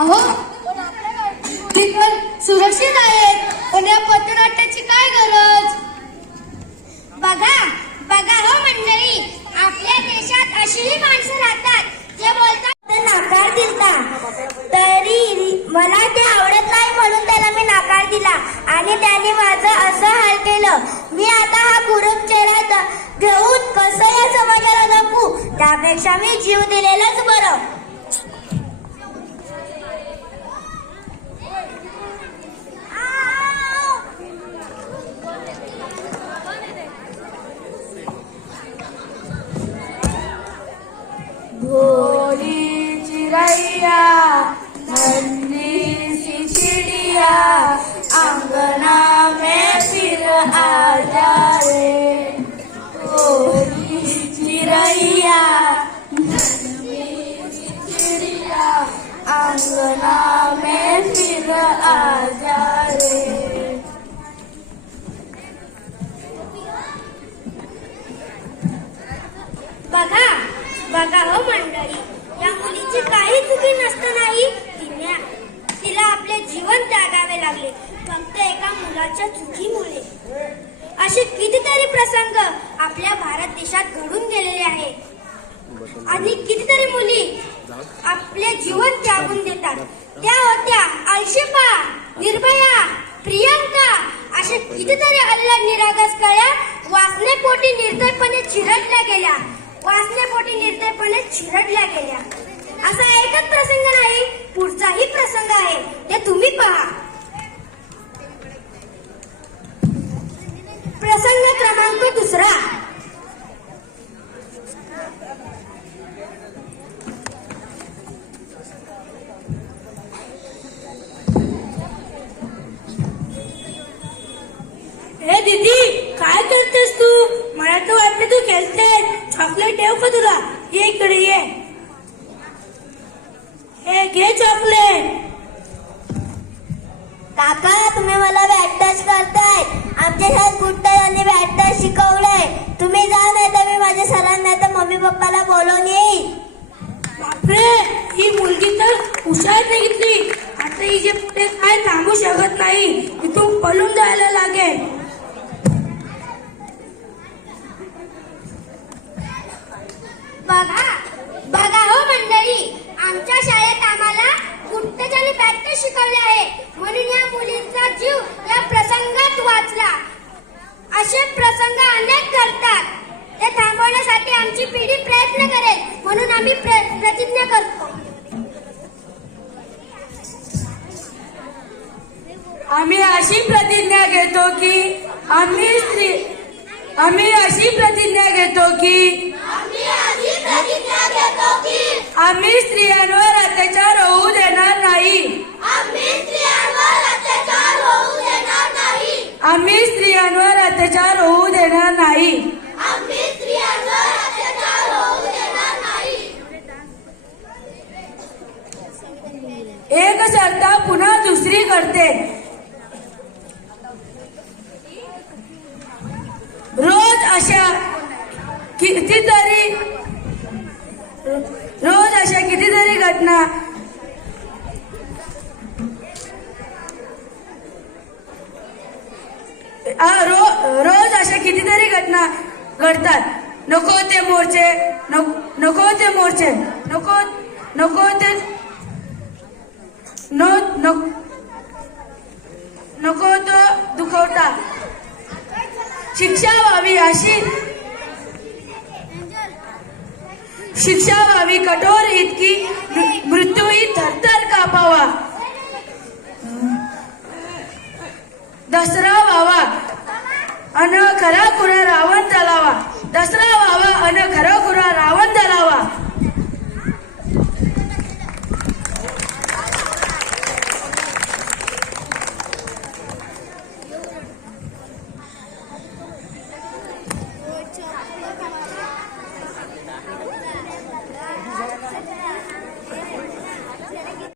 अहो ती पण सुरक्षित आहेत, पण या पथनाट्याची काय गरज? बघा बघा हो मंडळी, आपल्या देशात अशीही माणसं राहतात जे बोलतात नाकार दिलता, तरी मला ते आवडत नाही म्हणून त्याला मी नाकार दिला आणि त्याने माझं असं हाल केलं. मी आता हा कुरूप चेहरा घेऊन कसं या समाजाला दाखवू? त्यापेक्षा मी जीव दिलेलंच बरं. भोली चिड़ैया नन्ही सी चिड़िया अंगना में फिर आ जाए, भोली चिड़ैया नन्ही सी चिड़िया अंगना में फिर आ जाए. बघा बघा हो मंडळी, या मुलीची काही चुकी नसतानाही तिला आपले जीवन त्यागावे लागले फक्त एका मुलाच्या चुकीमुळे. असे कितीतरी प्रसंग आपल्या भारत देशात घडून गेलेले आहेत आणि कितीतरी मुली आपले जीवन त्यागून देतात. त्या होत्या आयशा, निर्भया, प्रियंका, असे कितीतरी अल्लड निरागस कळ्या वासनेपोटी निर्दयपणे चिरडल्या गेल्या. असा एकच प्रसंग नाही, पुढचाही प्रसंग आहे, ते तुम्ही पहा. प्रसंग क्रमांक 2. हे दीदी, काय करतेस तू? मला तर वाटलं तू खेळतेस. चॉकलेट देऊ का तुला? ये इकडे ये. हे घे चॉकलेट. काका, तुम्ही मला बॅट टच करताय. आमच्या शाळेत गुड टच आणि बॅट टच शिकवलंय. तुम्ही जा, नाही तर मी माझ्या सरांना तर मम्मी पप्पाला बोलवून येईल. बापरे, ही मुलगी तर हुशार निघितली. आता ही जे पुढे काय थांबू शकत नाही, इथून पळून जायला लागेल. बघा बघा हो मंडळी, आमच्या शाळेत आम्हाला गुड टच आणि बॅट टच शिकवले आहे म्हणून या मुलीचा जीव या प्रसंगात वाचला. असे प्रसंग अनेक घडतात, ते थांबवण्यासाठी आमची पिढी प्रयत्न करेल म्हणून आम्ही प्रतिज्ञा करतो. आम्ही अशी प्रतिज्ञा घेतो की आम्ही स्त्रियांवर अत्याचार होऊ देणार नाही. आम्ही स्त्रियांवर अत्याचार होऊ देणार नाही. एक शर्त पुन्हा दुसरी करते. रोज अशा कितीतरी घटना घडतात. नको ते मोर्चे, नको ते मोर्चे, नको तो दुखवटा. शिक्षा व्हावी कठोर इतकी, मृत्यूही थरथर कापावा. दसरा व्हावा